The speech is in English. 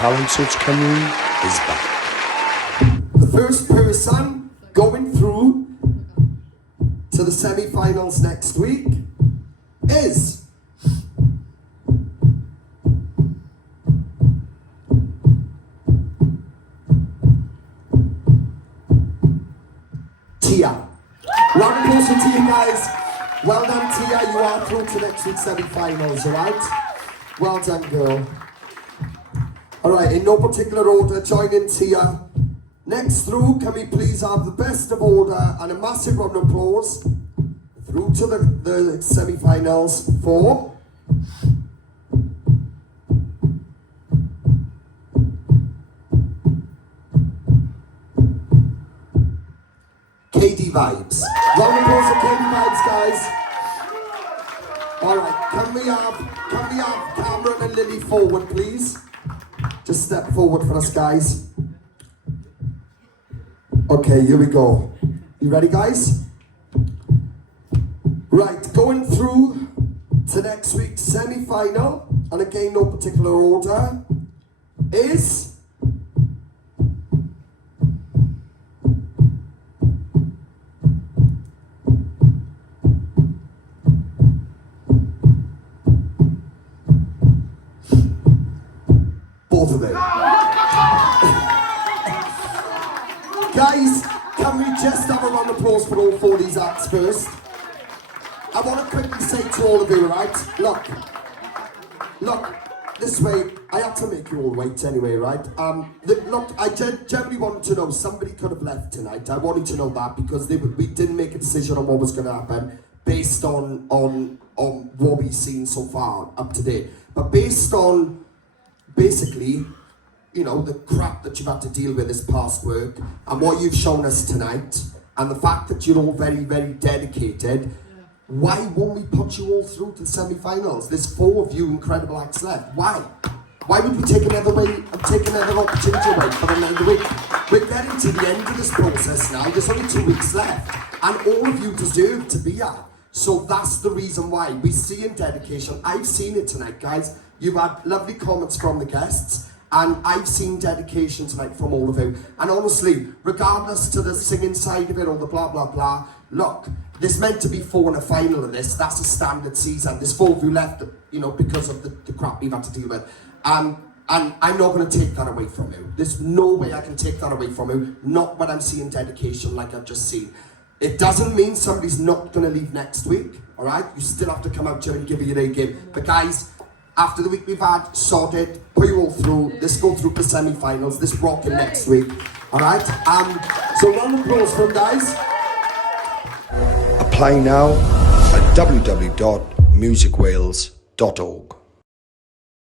Talent Search Cymru is back. The first person going through to the semi-finals next week is Tia. Round of applause for Tia, guys. Well done, Tia. You are through to next week's semi-finals, alright? Well done, girl. Alright, in no particular order, join in Tia. Next through, can we please have the best of order and a massive round of applause through to the semi-finals for KD Vibes. Round of applause for KD Vibes, guys. Alright, can we have Cameron and Lily forward, please? Just step forward for us, guys. Okay, here we go. You ready, guys? Right, going through to next week's semi-final, and again, no particular order, is both of them. Guys, can we just have a round of applause for all four of these acts first? I want to quickly say to all of you, right? Look, this way, I had to make you all wait anyway, right? Look, I generally wanted to know, somebody could have left tonight. I wanted to know that because we didn't make a decision on what was going to happen based on what we've seen so far up to date. But based on, basically, you know, the crap that you've had to deal with this past work and what you've shown us tonight and the fact that you're all very, very dedicated, why won't we put you all through to the semi-finals? There's 4 of you incredible acts left. Why? Why would we take another opportunity away for another week? We're getting to the end of this process now. There's only 2 weeks left and all of you deserve to be here. So that's the reason why. We see in dedication. I've seen it tonight, guys. You've had lovely comments from the guests. And I've seen dedication tonight from all of you. And honestly, regardless to the singing side of it or the blah, blah, blah, look, there's meant to be 4 in a final of this. That's a standard season. There's 4 of you left, you know, because of the crap we've had to deal with. And I'm not going to take that away from you. There's no way I can take that away from you. Not when I'm seeing dedication like I've just seen. It doesn't mean somebody's not going to leave next week, all right? You still have to come out here and give it your A game. But guys, after the week we've had, sorted, put you all through, let's go through the semi-finals, this rocking next week, alright? So round of applause for them, guys. Apply now at www.musicwales.org.